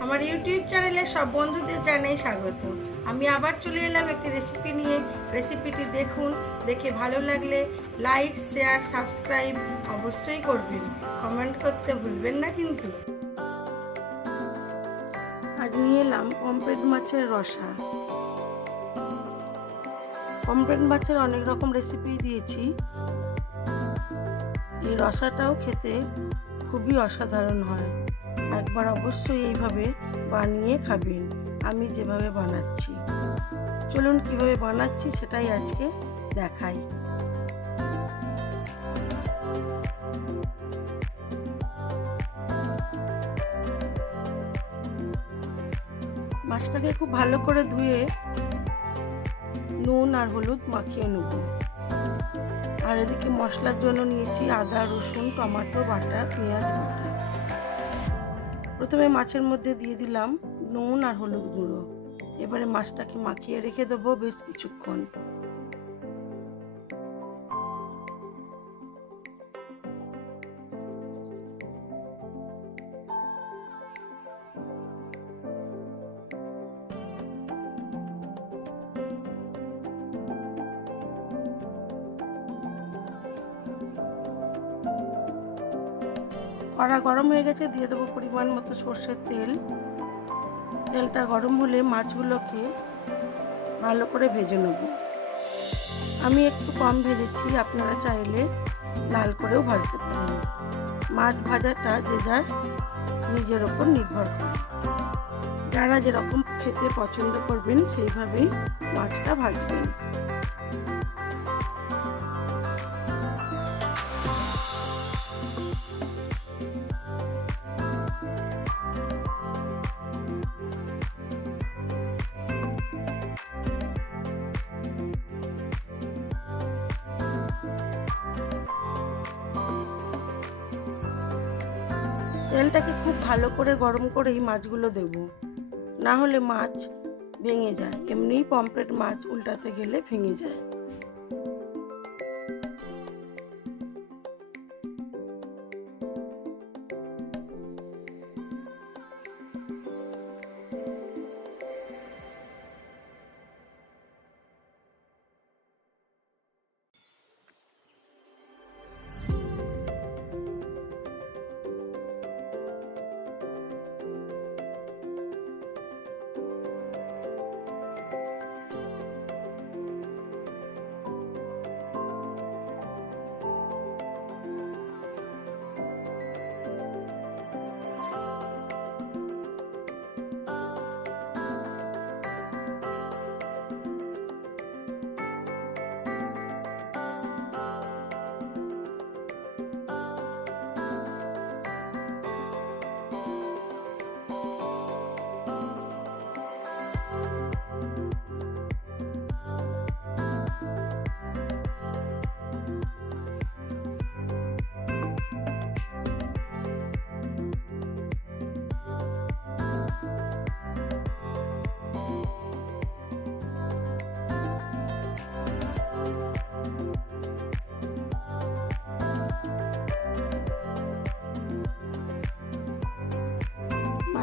আমার ইউটিউব চ্যানেলে সব বন্ধুদের জানাই স্বাগত। আমি আবার চলে এলাম একটি রেসিপি নিয়ে। রেসিপিটি দেখুন, দেখে ভালো লাগলে লাইক শেয়ার সাবস্ক্রাইব অবশ্যই করবেন। কমেন্ট করতে ভুলবেন না কিন্তু। আজ নিয়ে এলাম পম্পেট মাছের রসা। পম্পেট মাছের অনেক রকম রেসিপি দিয়েছি। এই রসাটাও খেতে খুবই অসাধারণ হয়। একবার অবশ্যই এইভাবে বানিয়ে খাবেন। আমি যেভাবে বানাচ্ছি। চলুন কীভাবে বানাচ্ছি সেটাই আজকে দেখাই। মাছটাকে খুব ভালো করে ধুয়ে নুন আর হলুদ মাখিয়ে নেব। আর এদিকে মশলার জন্য নিয়েছি আদা, রসুন, টমেটো, বাটা, পেঁয়াজ বাটা প্রথমে মাছের মধ্যে দিয়ে দিলাম নুন আর হলুদ গুঁড়ো। এবারে মাছটাকে মাখিয়ে রেখে দেবো বেশ কিছুক্ষণ। কড়া গরম হয়ে গেছে, দিয়ে দেবো পরিমাণ মতো সর্ষের তেল। তেলটা গরম হলে মাছগুলোকে ভালো করে ভেজে নেব। আমি একটু কম ভেজেছি, আপনারা চাইলে লাল করেও ভাজতে পারেন। মাছ ভাজাটা যে যার নিজের ওপর নির্ভর করে। যারা যেরকম খেতে পছন্দ করবেন, সেইভাবেই মাছটা ভাজবেন। তেলটাকে খুব ভালো করে গরম করেই মাছগুলো দেব। না হলে মাছ ভেঙে যায়। এমনিই পম্পলেট মাছ উল্টাতে গেলে ভেঙে যায়।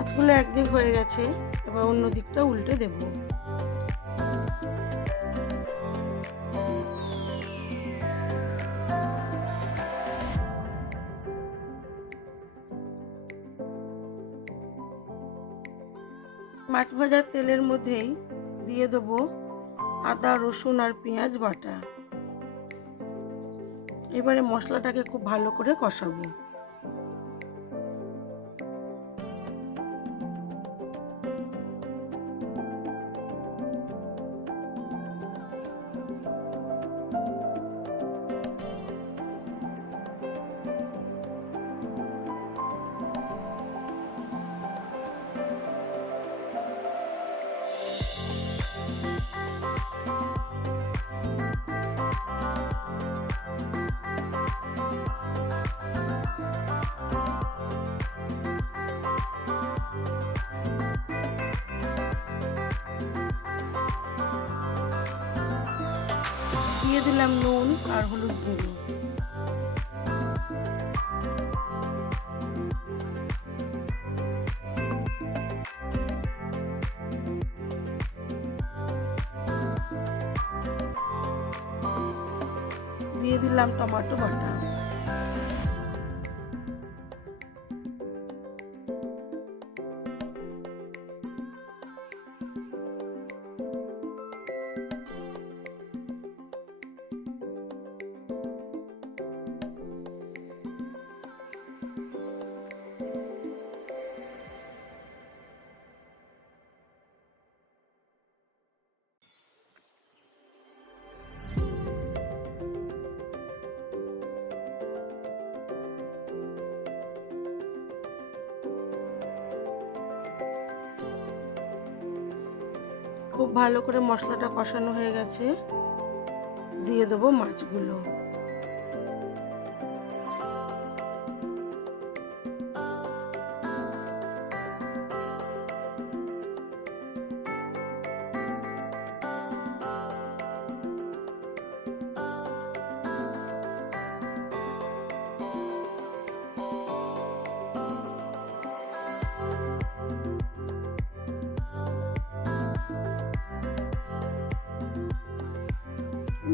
মাছগুলো একদিক হয়ে গেছে, এবার অন্য দিকটা উল্টে দেব। মাছ ভাজার তেলের মধ্যেই দিয়ে দেবো আদা, রসুন আর পেঁয়াজ বাটা। এবারে মশলাটাকে খুব ভালো করে কষাবো। দিয়ে দিলাম নুন আর হলুদ গুঁড়ো। দিয়ে দিলাম টমেটো বাটা। খুব ভালো করে মশলাটা কষানো হয়ে গেছে। দিয়ে দেবো মাছগুলো।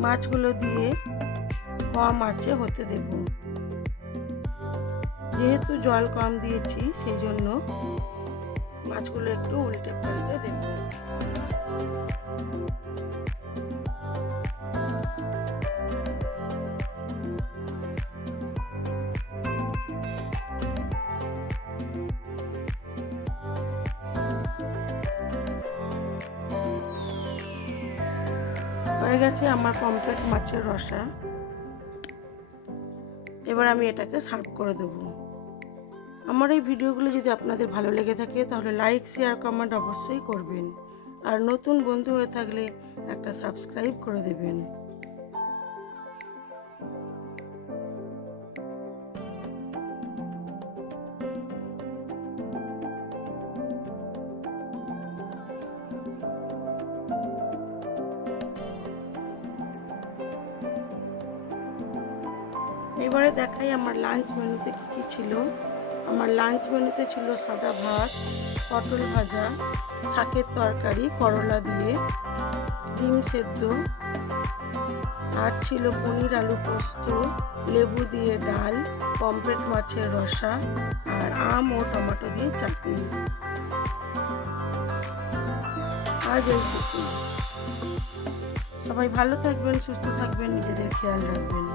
মাছগুলো দিয়ে কম আছে হতে দেব। যেহেতু জল কম দিয়েছি, সেই জন্য মাছগুলো একটু উল্টে পাল্টে হয়ে গেছে আমার পমফ্রেট মাছের রসা। এবার আমি এটাকে সার্ভ করে দেব। আমার এই ভিডিওগুলো যদি আপনাদের ভালো লেগে থাকে, তাহলে লাইক, শেয়ার, কমেন্ট অবশ্যই করবেন। আর নতুন বন্ধু হয়ে থাকলে একটা সাবস্ক্রাইব করে দেবেন। এবারে দেখাই আমার লাঞ্চ মেনুতে কী কী ছিল। আমার লাঞ্চ মেনুতে ছিল সাদা ভাত, পটল ভাজা, শাকের তরকারি, করলা দিয়ে, ডিম সেদ্ধ, আর ছিল পনির আলু পোস্ত, লেবু দিয়ে ডাল, পমফ্রেট মাছের রসা, আর আম ও টমেটো দিয়ে চাটনি। আজ এইটুকু সবাই ভালো থাকবেন, সুস্থ থাকবেন, নিজেদের খেয়াল রাখবেন।